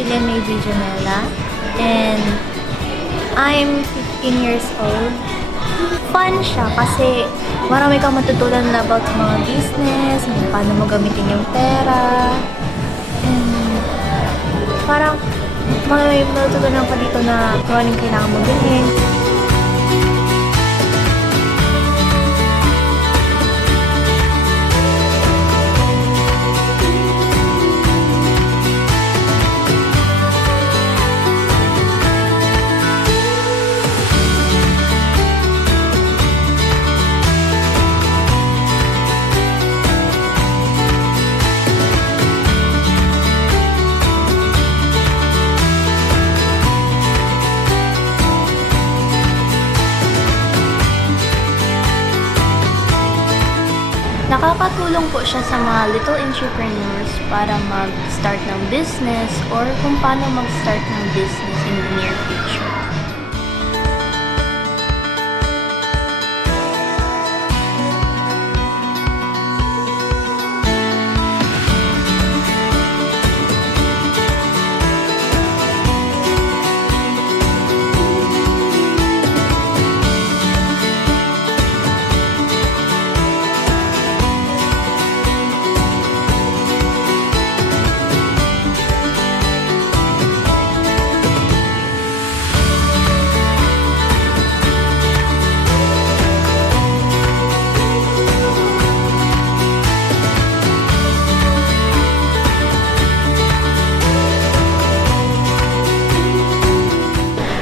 Jillian May Villanueva, and I'm 15 years old. Fun siya kasi marami kang matutunan about mga business, kung paano mo gamitin yung pera, and parang may matutunan pa dito na kung anong kailangan mo bilhin. Nakakatulong po siya sa mga little entrepreneurs para mag-start ng business or kung paano mag-start ng business in the near future.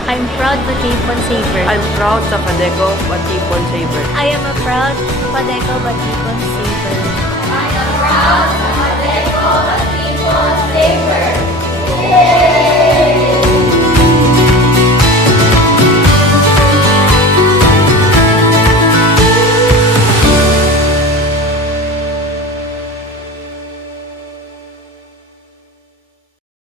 I'm proud Batipon Saver. I'm proud sa Padeco Batipon Saver. I am a proud Padeco Batipon Saver. I am proud Padeco Batipon Saver.